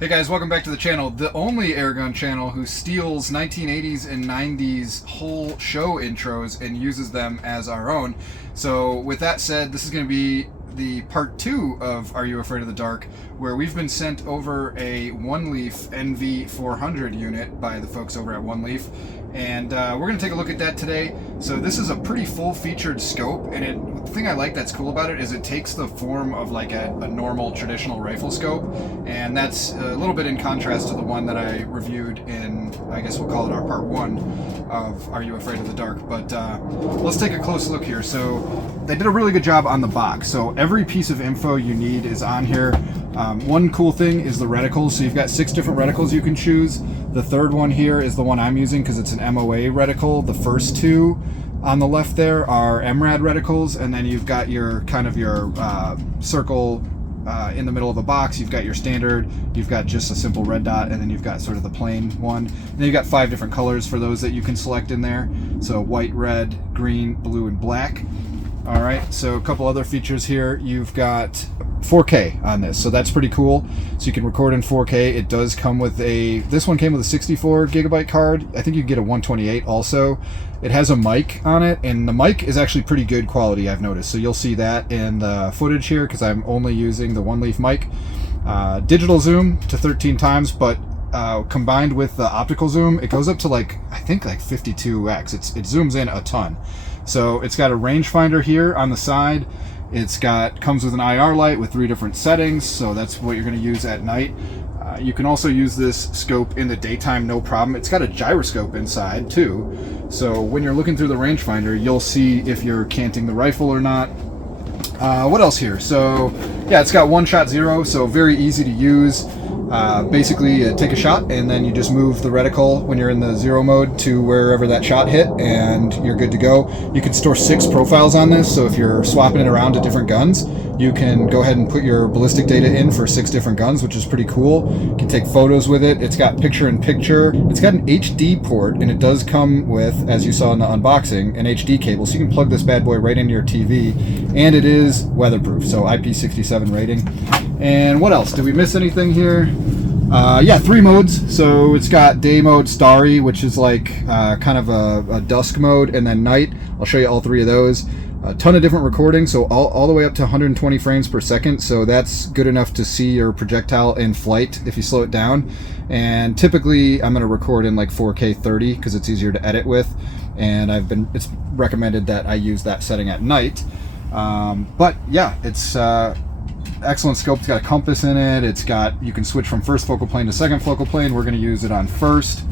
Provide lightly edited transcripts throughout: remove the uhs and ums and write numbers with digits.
Hey guys, welcome back to the channel, the only airgun channel who steals 1980s and 90s whole show intros and uses them as our own. So with that said, this is going to be the part 2 of Are You Afraid of the Dark, where we've been sent over a Oneleaf NV400 unit by the folks over at Oneleaf, and we're going to take a look at that today. So this is a pretty full-featured scope, and the thing I like that's cool about it is it takes the form of like a normal traditional rifle scope, and that's a little bit in contrast to the one that I reviewed in, I guess we'll call it our part 1 of Are You Afraid of the Dark. But let's take a close look here. So they did a really good job on the box. So every piece of info you need is on here. One cool thing is the reticles. So you've got 6 different reticles you can choose. The third one here is the one I'm using because it's an MOA reticle. The first 2 on the left there are MRAD reticles, and then you've got your kind of your circle in the middle of a box. You've got your standard, you've got just a simple red dot, and then you've got sort of the plain one. And then you've got 5 different colors for those that you can select in there. So white, red, green, blue, and black. All right, so a couple other features here. You've got 4K on this, so that's pretty cool. So you can record in 4K. It does come with this one came with a 64 gigabyte card. I think you can get a 128 also. It has a mic on it, and the mic is actually pretty good quality, I've noticed. So you'll see that in the footage here because I'm only using the Oneleaf mic. Digital zoom to 13 times, but combined with the optical zoom, it goes up to I think 52x. It zooms in a ton. So it's got a rangefinder here on the side. Comes with an IR light with 3 different settings, so that's what you're going to use at night. You can also use this scope in the daytime, no problem. It's got a gyroscope inside too, so when you're looking through the rangefinder, you'll see if you're canting the rifle or not. What else here? So yeah, it's got 1-shot 0, so very easy to use. Basically take a shot and then you just move the reticle when you're in the 0 mode to wherever that shot hit and you're good to go. You can store 6 profiles on this, so if you're swapping it around to different guns, you can go ahead and put your ballistic data in for 6 different guns, which is pretty cool. You can take photos with it. It's got picture-in-picture. It's got an HD port, and it does come with, as you saw in the unboxing, an HD cable, so you can plug this bad boy right into your TV, and it is weatherproof, so IP67 rating. And what else? Did we miss anything here? Yeah, 3 modes. So it's got day mode, starry, which is kind of a dusk mode, and then night. I'll show you all 3 of those. A ton of different recordings, so all the way up to 120 frames per second, so that's good enough to see your projectile in flight if you slow it down. And typically I'm going to record in 4K 30 because it's easier to edit with, and it's recommended that I use that setting at night. But yeah, it's excellent scope. It's got a compass in it. You can switch from first focal plane to second focal plane. We're going to use it on first.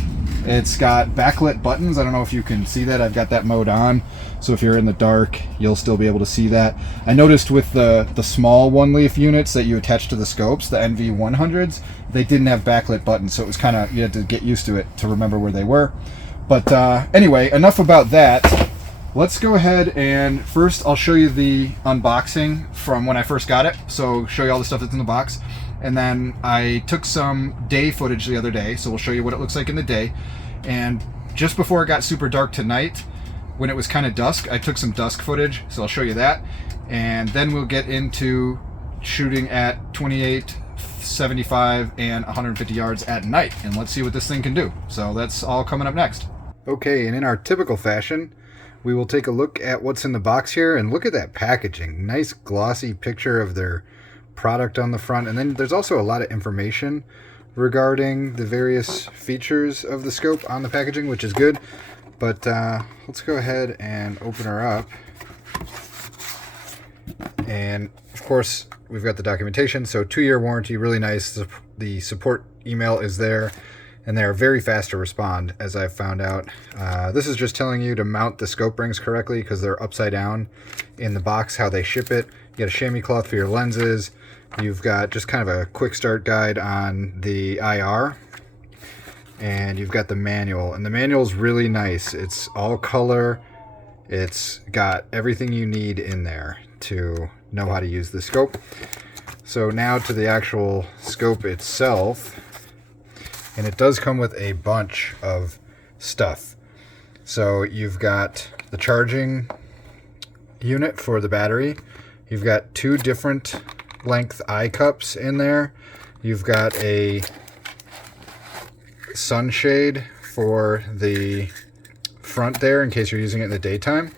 It's got backlit buttons. I don't know if you can see that. I've got that mode on, so if you're in the dark, you'll still be able to see that. I noticed with the small Oneleaf units that you attach to the scopes, the NV100s, they didn't have backlit buttons, so it was kind of, you had to get used to it to remember where they were. But anyway, enough about that. Let's go ahead and first I'll show you the unboxing from when I first got it. So show you all the stuff that's in the box. And then I took some day footage the other day, so we'll show you what it looks like in the day. And just before it got super dark tonight, when it was kind of dusk, I took some dusk footage, so I'll show you that. And then we'll get into shooting at 28, 75, and 150 yards at night. And let's see what this thing can do. So that's all coming up next. Okay, and in our typical fashion, we will take a look at what's in the box here, and look at that packaging. Nice glossy picture of their product on the front, and then there's also a lot of information regarding the various features of the scope on the packaging, which is good. But let's go ahead and open her up, and of course we've got the documentation. So 2-year warranty, really nice. The support email is there, and they are very fast to respond, as I've found out. This is just telling you to mount the scope rings correctly because they're upside down in the box, how they ship it. You got a chamois cloth for your lenses. You've got just kind of a quick start guide on the IR. And you've got the manual. And the manual is really nice. It's all color. It's got everything you need in there to know how to use the scope. So now to the actual scope itself. And it does come with a bunch of stuff. So you've got the charging unit for the battery. You've got 2 different length eye cups in there. You've got a sunshade for the front there in case you're using it in the daytime.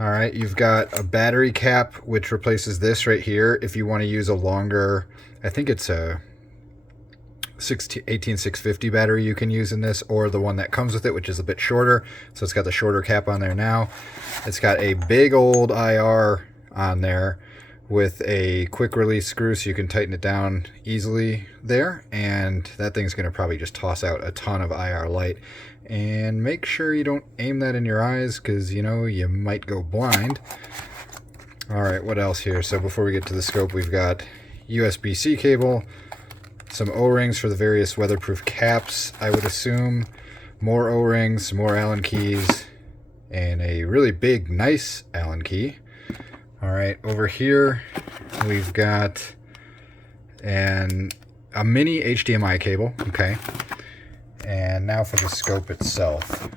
All right, you've got a battery cap which replaces this right here if you want to use a longer, I think it's a 18650 battery you can use in this, or the one that comes with it, which is a bit shorter. So it's got the shorter cap on there now. It's got a big old IR on there with a quick release screw so you can tighten it down easily there, and that thing's going to probably just toss out a ton of IR light. And make sure you don't aim that in your eyes, because you know you might go blind. All right, what else here? So before we get to the scope, we've got USB-C cable, some O-rings for the various weatherproof caps, I would assume, more O-rings, more Allen keys, and a really big, nice Allen key. All right, over here we've got a mini HDMI cable, okay. And now for the scope itself.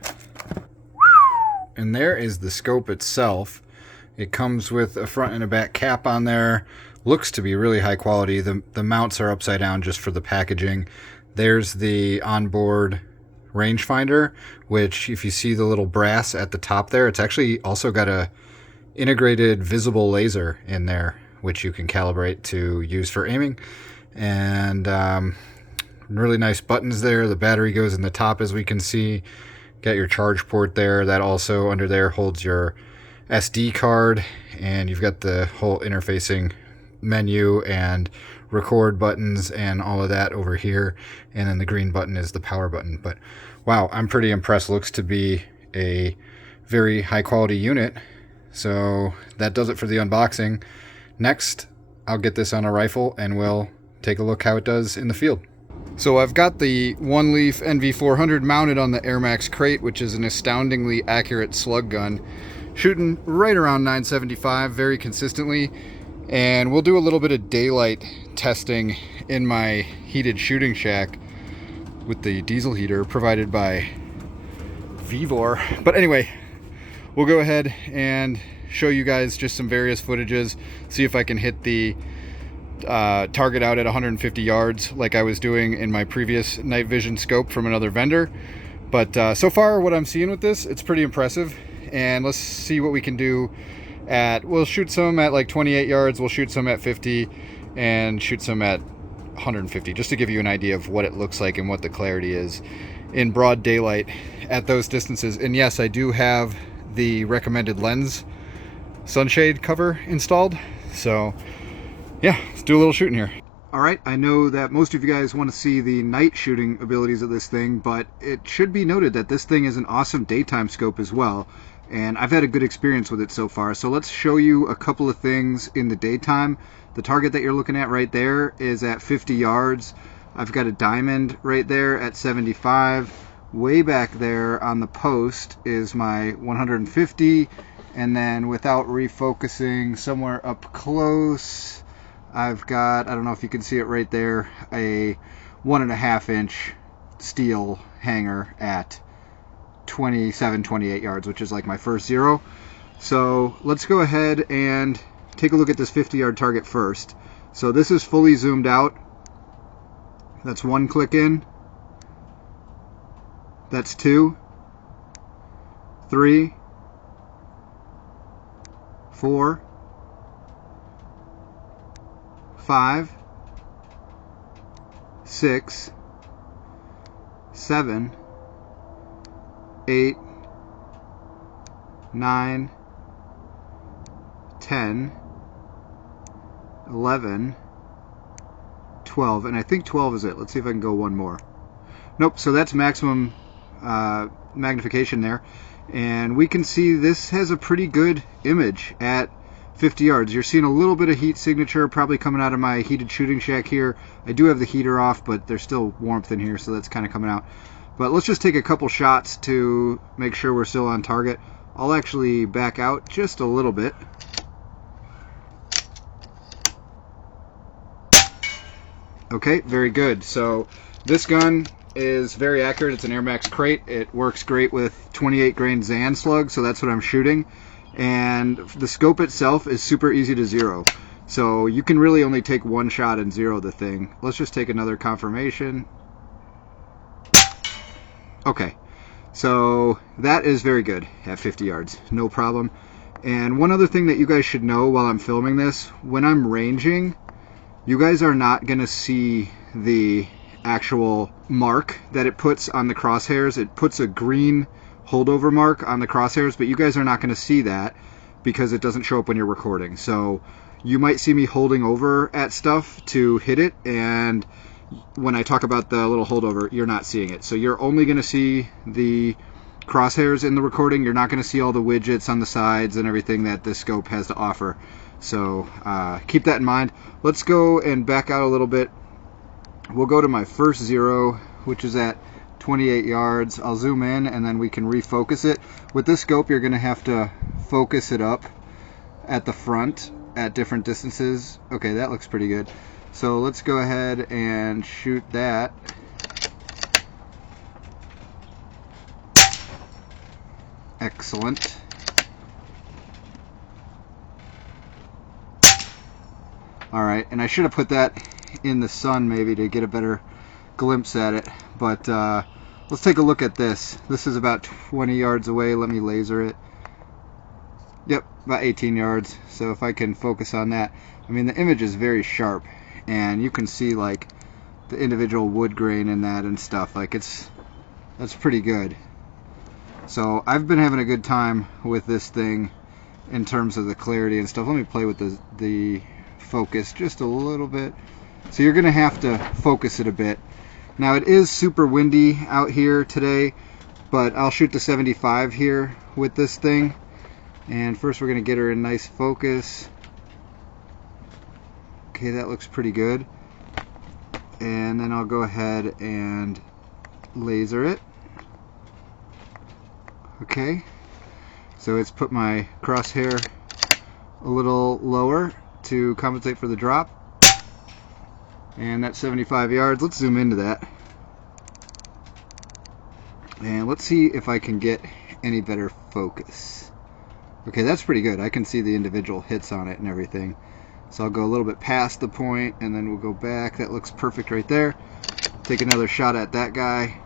And there is the scope itself. It comes with a front and a back cap on there. Looks to be really high quality. The mounts are upside down just for the packaging. There's the onboard rangefinder, which if you see the little brass at the top there, it's actually also got a integrated visible laser in there, which you can calibrate to use for aiming. And really nice buttons there. The battery goes in the top, as we can see. Got your charge port there. That also under there holds your SD card, and you've got the whole interfacing menu and record buttons and all of that over here. And then the green button is the power button. But wow, I'm pretty impressed. Looks to be a very high quality unit. So that does it for the unboxing. Next, I'll get this on a rifle and we'll take a look how it does in the field. So I've got the Oneleaf NV400 mounted on the AirMaks Krait, which is an astoundingly accurate slug gun, shooting right around 975 very consistently. And we'll do a little bit of daylight testing in my heated shooting shack with the diesel heater provided by VEVOR. But anyway, we'll go ahead and show you guys just some various footages, see if I can hit the target out at 150 yards like I was doing in my previous night vision scope from another vendor. But so far what I'm seeing with this, it's pretty impressive. And let's see what we can do we'll shoot some at like 28 yards, we'll shoot some at 50, and shoot some at 150, just to give you an idea of what it looks like and what the clarity is in broad daylight at those distances. And yes, I do have the recommended lens sunshade cover installed. So yeah, let's do a little shooting here. All right, I know that most of you guys want to see the night shooting abilities of this thing, but it should be noted that this thing is an awesome daytime scope as well. And I've had a good experience with it so far. So let's show you a couple of things in the daytime. The target that you're looking at right there is at 50 yards. I've got a diamond right there at 75. Way back there on the post is my 150. And then without refocusing, somewhere up close, I've got, I don't know if you can see it right there, a 1.5 inch steel hanger at 27, 28 yards, which is like my first zero. So let's go ahead and take a look at this 50-yard target first. So this is fully zoomed out. That's one click in. That's 2, 3, 4, 5, 6, 7, 8, 9, 10, 11, 12, and I think 12 is it. Let's see if I can go one more. Nope, so that's maximum magnification there, and we can see this has a pretty good image at 50 yards. You're seeing a little bit of heat signature probably coming out of my heated shooting shack here. I do have the heater off, but there's still warmth in here, so that's kind of coming out. But let's just take a couple shots to make sure we're still on target. I'll actually back out just a little bit. Okay, very good. So this gun is very accurate. It's an AirMaks Krait. It works great with 28 grain Zan slug, so that's what I'm shooting. And the scope itself is super easy to zero. So you can really only take one shot and zero the thing. Let's just take another confirmation. Okay, so that is very good at 50 yards, no problem. And one other thing that you guys should know while I'm filming this, when I'm ranging, you guys are not going to see the actual mark that it puts on the crosshairs. It puts a green holdover mark on the crosshairs, but you guys are not going to see that because it doesn't show up when you're recording. So you might see me holding over at stuff to hit it, and when I talk about the little holdover, you're not seeing it. So you're only going to see the crosshairs in the recording. You're not going to see all the widgets on the sides and everything that this scope has to offer. So keep that in mind. Let's go and back out a little bit. We'll go to my first zero, which is at 28 yards. I'll zoom in and then we can refocus it. With this scope, you're going to have to focus it up at the front at different distances. Okay, that looks pretty good. So let's go ahead and shoot that. Excellent. Alright, and I should have put that in the sun maybe to get a better glimpse at it, but let's take a look at this. This is about 20 yards away. Let me laser it. Yep, about 18 yards. So if I can focus on that, I mean the image is very sharp, and you can see like the individual wood grain in that and stuff. Like that's pretty good. So I've been having a good time with this thing in terms of the clarity and stuff. Let me play with the focus just a little bit. So you're gonna have to focus it a bit. Now it is super windy out here today, but I'll shoot the 75 here with this thing. And first we're gonna get her in nice focus. Okay, that looks pretty good. And then I'll go ahead and laser it. Okay, so it's put my crosshair a little lower to compensate for the drop. And that's 75 yards. Let's zoom into that. And let's see if I can get any better focus. Okay, that's pretty good. I can see the individual hits on it and everything. So I'll go a little bit past the point and then we'll go back. That looks perfect right there. Take another shot at that guy.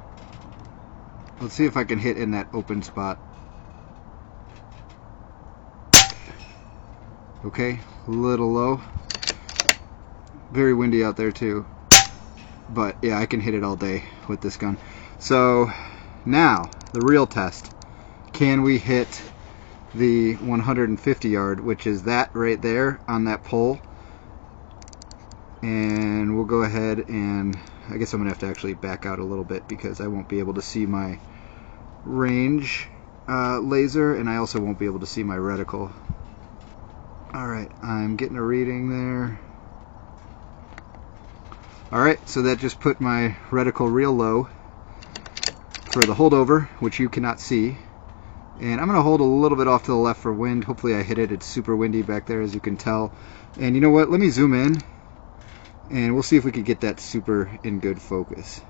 Let's see if I can hit in that open spot. Okay, a little low. Very windy out there too. But yeah, I can hit it all day with this gun. So now, the real test. Can we hit the 150 yard, which is that right there on that pole? And we'll go ahead and I guess I'm gonna have to actually back out a little bit because I won't be able to see my range laser, and I also won't be able to see my reticle. Alright, I'm getting a reading there. Alright, so that just put my reticle real low for the holdover, which you cannot see. And I'm going to hold a little bit off to the left for wind. Hopefully I hit it. It's super windy back there, as you can tell. And you know what? Let me zoom in, and we'll see if we can get that super in good focus.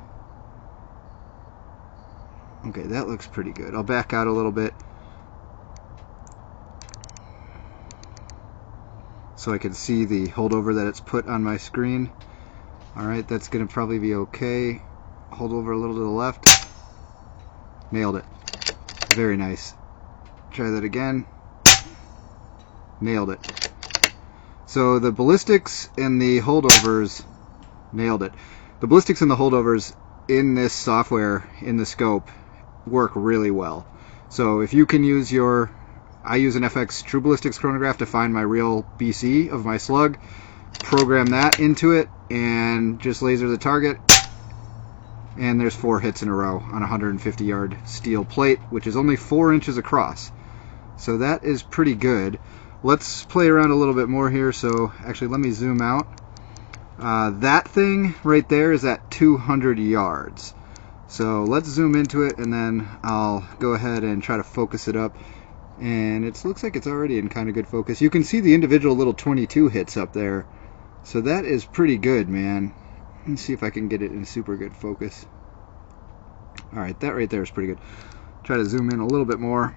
Okay, that looks pretty good. I'll back out a little bit so I can see the holdover that it's put on my screen. Alright, that's going to probably be okay. Hold over a little to the left. Nailed it. Very nice. Try that again. Nailed it. So the ballistics and the holdovers, nailed it. The ballistics and the holdovers in this software, in the scope, work really well. So if you can use your, I use an FX True Ballistics chronograph to find my real BC of my slug, program that into it and just laser the target, and there's 4 hits in a row on a 150 yard steel plate, which is only 4 inches across. So that is pretty good. Let's play around a little bit more here. So actually let me zoom out. That thing right there is at 200 yards. So let's zoom into it and then I'll go ahead and try to focus it up. And it looks like it's already in kind of good focus. You can see the individual little 22 hits up there. So that is pretty good, man. Let's see if I can get it in super good focus. Alright, that right there is pretty good. Try to zoom in a little bit more.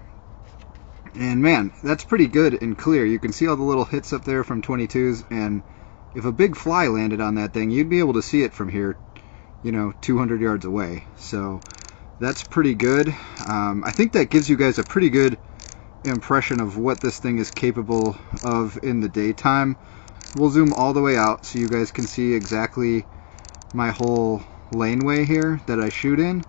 And man, that's pretty good and clear. You can see all the little hits up there from 22s, and if a big fly landed on that thing, you'd be able to see it from here, you know, 200 yards away. So that's pretty good. I think that gives you guys a pretty good impression of what this thing is capable of in the daytime. We'll zoom all the way out so you guys can see exactly my whole laneway here that I shoot in.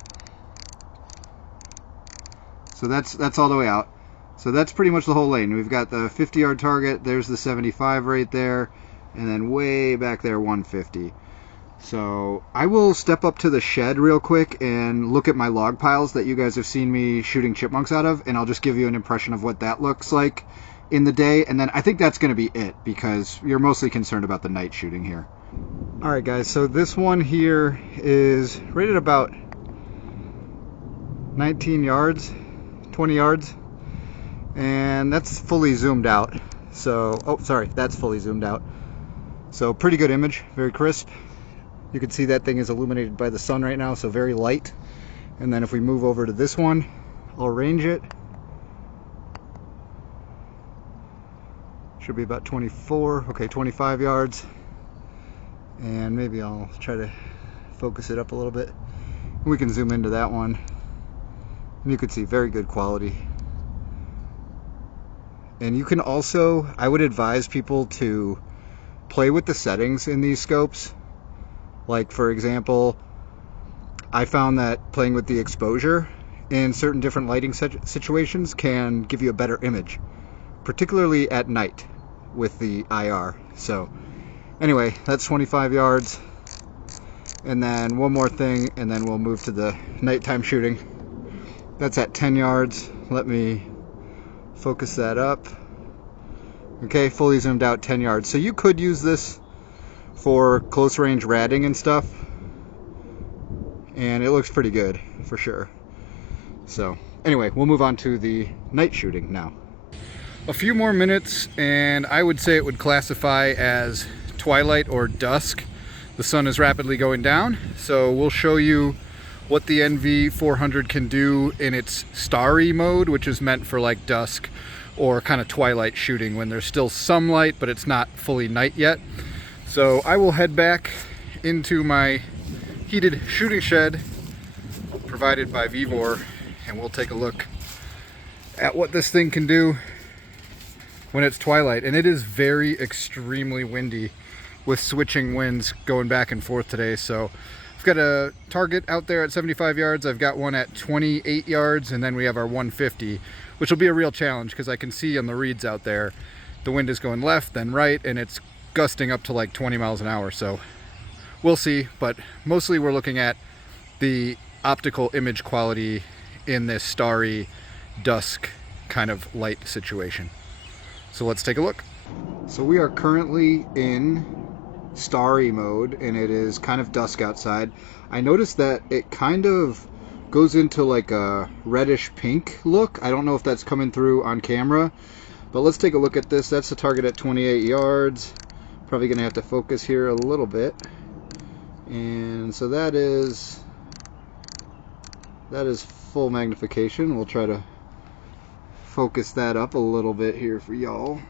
So that's all the way out. So that's pretty much the whole lane. We've got the 50-yard target, there's the 75 right there, and then way back there 150. So I will step up to the shed real quick and look at my log piles that you guys have seen me shooting chipmunks out of, and I'll just give you an impression of what that looks like in the day, and then I think that's going to be it, because you're mostly concerned about the night shooting here. Alright guys, so this one here is rated about 19 yards, 20 yards, and that's fully zoomed out. So, oh sorry, that's fully zoomed out. So pretty good image, very crisp. You can see that thing is illuminated by the sun right now, so very light. And then if we move over to this one, I'll range it. Should be about 24, okay, 25 yards. And maybe I'll try to focus it up a little bit. We can zoom into that one. And you can see very good quality. And you can also, I would advise people to play with the settings in these scopes. Like for example, I found that playing with the exposure in certain different lighting situations can give you a better image, particularly at night with the IR. So anyway, that's 25 yards. And then one more thing, and then we'll move to the nighttime shooting. That's at 10 yards. Let me focus that up. Okay, fully zoomed out, 10 yards. So you could use this for close range ratting and stuff, and it looks pretty good for sure. So anyway, we'll move on to the night shooting now. A few more minutes and I would say it would classify as twilight or dusk. The sun is rapidly going down, so we'll show you what the NV400 can do in its starry mode, which is meant for like dusk or kind of twilight shooting when there's still some light but it's not fully night yet. So I will head back into my heated shooting shed provided by VEVOR, and we'll take a look at what this thing can do when it's twilight. And it is very extremely windy with switching winds going back and forth today. So I've got a target out there at 75 yards. I've got one at 28 yards, and then we have our 150, which will be a real challenge because I can see on the reeds out there the wind is going left then right, and it's gusting up to like 20 miles an hour. So we'll see, but mostly we're looking at the optical image quality in this starry dusk kind of light situation. So let's take a look. So we are currently in starry mode, and it is kind of dusk outside. I noticed that it kind of goes into like a reddish pink look. I don't know if that's coming through on camera, but let's take a look at this. That's the target at 28 yards. Probably gonna have to focus here a little bit. And so that is full magnification. We'll try to focus that up a little bit here for y'all.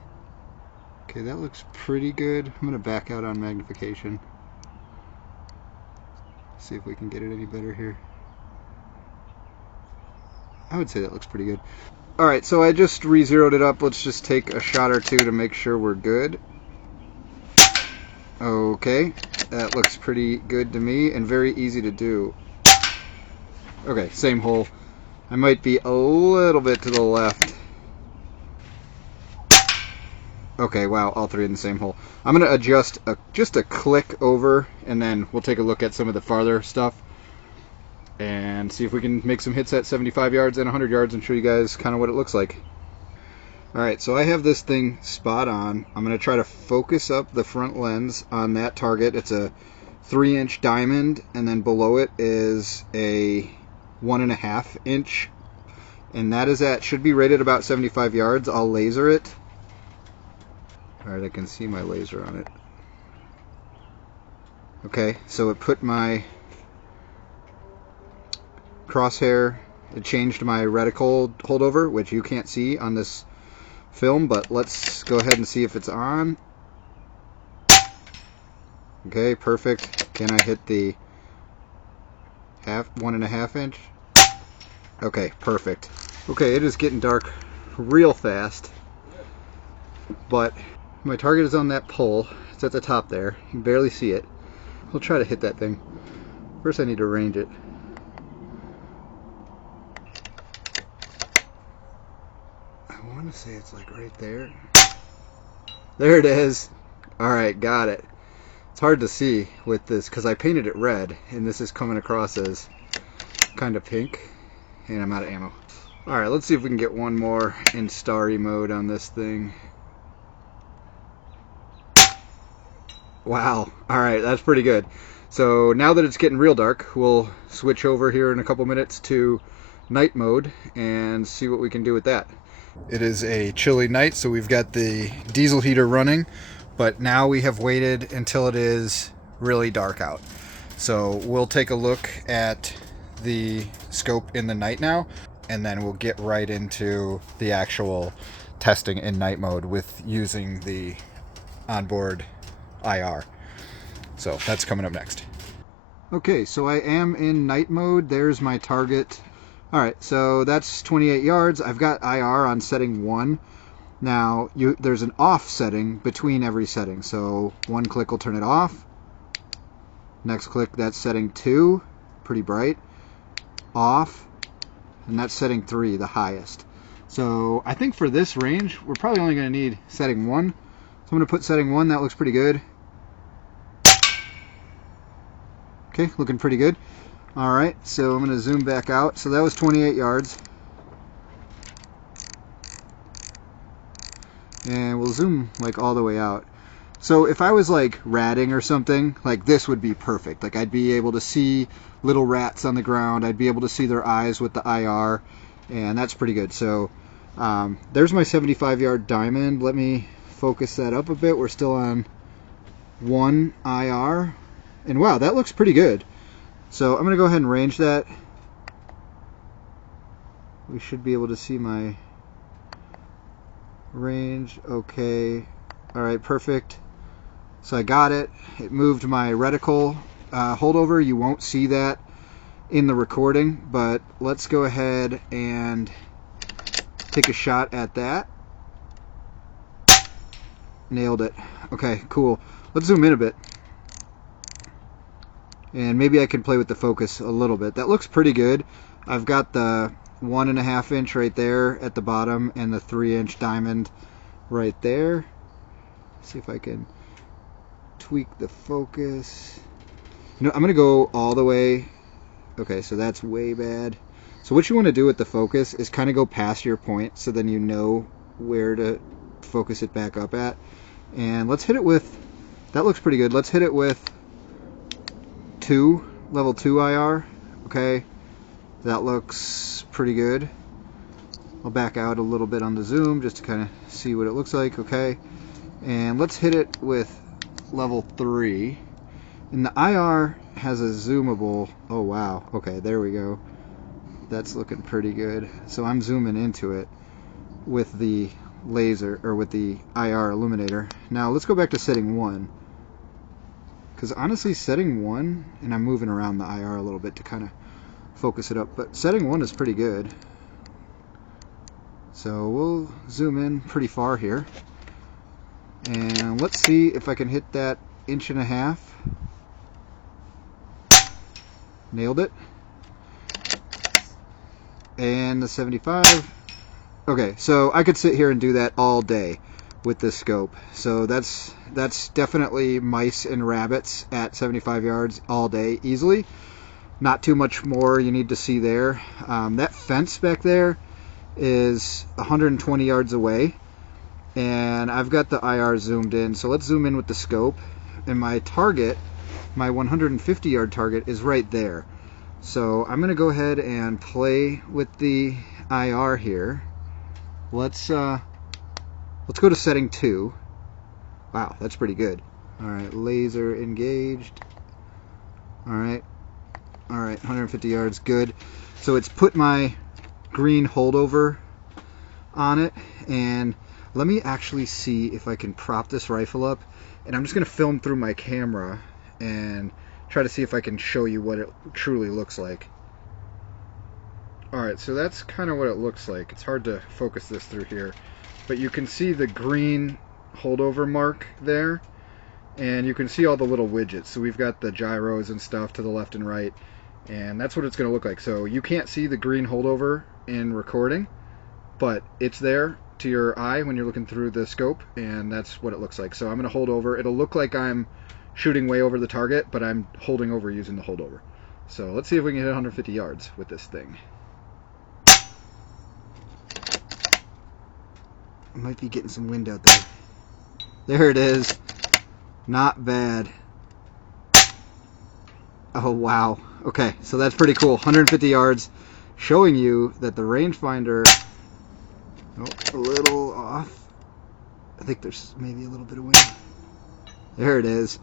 Okay, that looks pretty good. I'm gonna back out on magnification. See if we can get it any better here. I would say that looks pretty good. Alright, so I just re-zeroed it up. Let's just take a shot or two to make sure we're good. Okay, that looks pretty good to me and very easy to do. Okay, same hole. I might be a little bit to the left. Okay, wow, all three in the same hole. I'm going to adjust just a click over, and then we'll take a look at some of the farther stuff and see if we can make some hits at 75 yards and 100 yards and show you guys kind of what it looks like. Alright, so I have this thing spot on. I'm going to try to focus up the front lens on that target. It's a 3-inch diamond, and then below it is a 1.5 inch, and that is should be rated about 75 yards. I'll laser it. Alright, I can see my laser on it. Okay, so it put my crosshair It changed my reticle holdover, which you can't see on this film, but let's go ahead and see if it's on. Okay, perfect. Can I hit the 1.5 inch? Okay, perfect. Okay, it is getting dark real fast, but my target is on that pole. It's at the top there. You can barely see it. I'll try to hit that thing. First I need to range it. I want to say it's like right there. There it is. Alright, got it. It's hard to see with this because I painted it red and this is coming across as kind of pink, and I'm out of ammo. Alright, let's see if we can get one more in starry mode on this thing. Wow. Alright, that's pretty good. So now that it's getting real dark, we'll switch over here in a couple minutes to night mode and see what we can do with that. It is a chilly night, so we've got the diesel heater running, but now we have waited until it is really dark out. So we'll take a look at the scope in the night now, and then we'll get right into the actual testing in night mode with using the onboard IR. So that's coming up next. Okay, so I am in night mode. There's my target. Alright, so that's 28 yards. I've got IR on setting 1. Now, there's an off setting between every setting. So one click will turn it off. Next click, that's setting 2. Pretty bright. Off. And that's setting 3, the highest. So I think for this range, we're probably only going to need setting 1. So I'm going to put setting 1. That looks pretty good. Okay, looking pretty good. Alright, so I'm going to zoom back out. So that was 28 yards. And we'll zoom like all the way out. So if I was like ratting or something, like this would be perfect. Like I'd be able to see little rats on the ground. I'd be able to see their eyes with the IR. And that's pretty good. So there's my 75-yard diamond. Let me focus that up a bit. We're still on 1 IR. And wow, that looks pretty good. So I'm going to go ahead and range that. We should be able to see my range. Okay. Alright, perfect. So I got it. It moved my reticle holdover. You won't see that in the recording, but let's go ahead and take a shot at that. Nailed it. Okay, cool. Let's zoom in a bit. And maybe I can play with the focus a little bit. That looks pretty good. I've got the 1.5 inch right there at the bottom and the 3-inch diamond right there. See if I can tweak the focus. You know, I'm going to go all the way. Okay, so that's way bad. So what you want to do with the focus is kind of go past your point so then you know where to focus it back up at. And let's hit it with, that looks pretty good. Let's hit it with level 2 IR. Okay, that looks pretty good. I'll back out a little bit on the zoom just to kind of see what it looks like. Okay, and let's hit it with level 3. And the IR has a zoomable, oh wow, okay, there we go. That's looking pretty good. So I'm zooming into it with the laser, or with the IR illuminator. Now let's go back to setting 1. Because honestly, setting 1, and I'm moving around the IR a little bit to kind of focus it up, but setting 1 is pretty good. So we'll zoom in pretty far here. And let's see if I can hit that 1.5 inch. Nailed it. And the 75. Okay, so I could sit here and do that all day with this scope. So that's definitely mice and rabbits at 75 yards all day easily. Not too much more you need to see there. That fence back there is 120 yards away, and I've got the IR zoomed in. So let's zoom in with the scope, and my target, my 150 yard target, is right there. So I'm gonna go ahead and play with the IR here. Let's go to setting 2. Wow, that's pretty good. Alright, laser engaged. Alright, 150 yards, good. So it's put my green holdover on it. And let me actually see if I can prop this rifle up, and I'm just going to film through my camera and try to see if I can show you what it truly looks like. Alright, so that's kind of what it looks like. It's hard to focus this through here, but you can see the green holdover mark there, and you can see all the little widgets. So we've got the gyros and stuff to the left and right, and that's what it's going to look like. So you can't see the green holdover in recording, but it's there to your eye when you're looking through the scope, and that's what it looks like. So I'm going to hold over. It'll look like I'm shooting way over the target, but I'm holding over using the holdover. So let's see if we can hit 150 yards with this thing. I might be getting some wind out there. There it is. Not bad. Oh, wow. Okay, so that's pretty cool. 150 yards, showing you that the rangefinder, a little off. I think there's maybe a little bit of wind. There it is.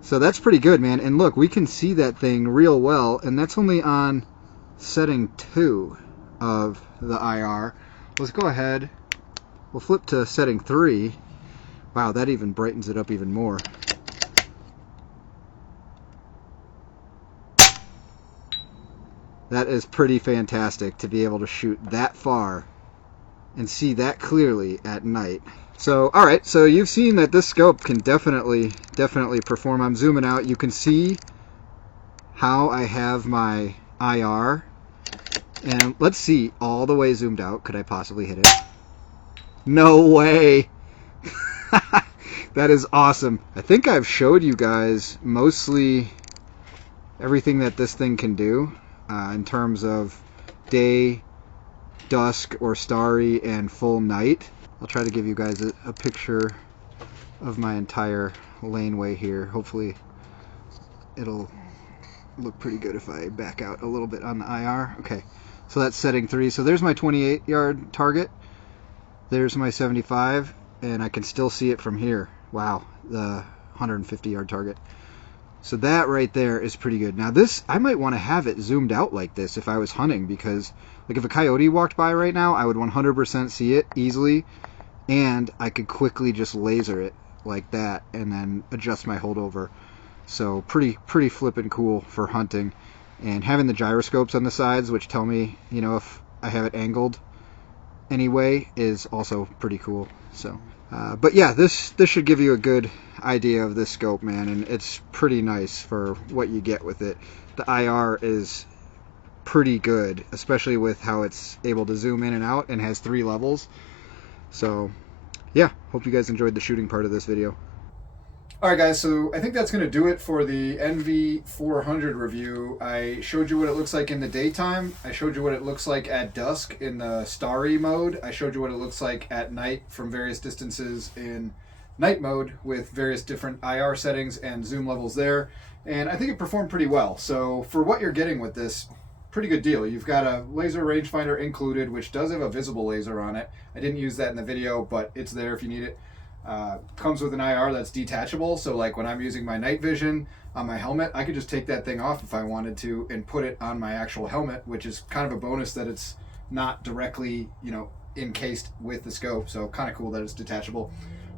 So that's pretty good, man. And look, we can see that thing real well, and that's only on setting 2 of the IR. Let's go ahead. We'll flip to setting 3. Wow, that even brightens it up even more. That is pretty fantastic to be able to shoot that far and see that clearly at night. So, alright, so you've seen that this scope can definitely perform. I'm zooming out. You can see how I have my IR. And let's see, all the way zoomed out. Could I possibly hit it? No way! That is awesome. I think I've showed you guys mostly everything that this thing can do in terms of day, dusk, or starry, and full night. I'll try to give you guys a picture of my entire laneway here. Hopefully it'll look pretty good if I back out a little bit on the IR. Okay, so that's setting 3. So there's my 28-yard target. There's my 75, and I can still see it from here. Wow, the 150-yard target. So that right there is pretty good. Now this, I might want to have it zoomed out like this if I was hunting, because like if a coyote walked by right now, I would 100% see it easily, and I could quickly just laser it like that and then adjust my holdover. So pretty flippin' cool for hunting. And having the gyroscopes on the sides, which tell me, you know, if I have it angled anyway, is also pretty cool. So but yeah, this should give you a good idea of this scope, man, and it's pretty nice for what you get with it. The IR is pretty good, especially with how it's able to zoom in and out and has 3 levels. So yeah, hope you guys enjoyed the shooting part of this video. Alright guys, so I think that's going to do it for the NV400 review. I showed you what it looks like in the daytime. I showed you what it looks like at dusk in the starry mode. I showed you what it looks like at night from various distances in night mode with various different IR settings and zoom levels there. And I think it performed pretty well. So for what you're getting with this, pretty good deal. You've got a laser rangefinder included, which does have a visible laser on it. I didn't use that in the video, but it's there if you need it. Comes with an IR that's detachable, so like when I'm using my night vision on my helmet, I could just take that thing off if I wanted to and put it on my actual helmet, which is kind of a bonus that it's not directly, you know, encased with the scope. So kind of cool that it's detachable.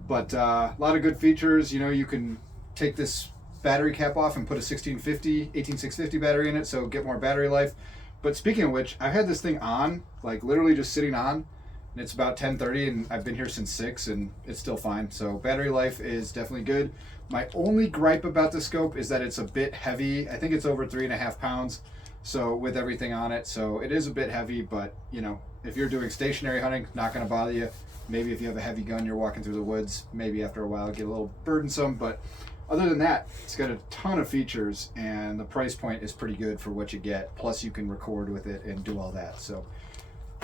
But a lot of good features. You know, you can take this battery cap off and put a 18650 battery in it, so get more battery life. But speaking of which, I've had this thing on, like literally just sitting on, and it's about 10:30, and I've been here since 6, and it's still fine. So battery life is definitely good. My only gripe about the scope is that it's a bit heavy. I think it's over 3.5 pounds, so with everything on it. So it is a bit heavy, but you know, if you're doing stationary hunting, not going to bother you. Maybe if you have a heavy gun, you're walking through the woods, maybe after a while it'll get a little burdensome. But other than that, it's got a ton of features, and the price point is pretty good for what you get. Plus you can record with it and do all that. So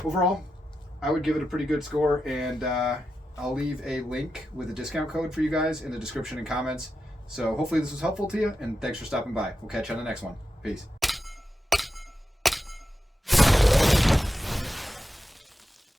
overall, I would give it a pretty good score, and I'll leave a link with a discount code for you guys in the description and comments. So hopefully this was helpful to you, and thanks for stopping by. We'll catch you on the next one. Peace.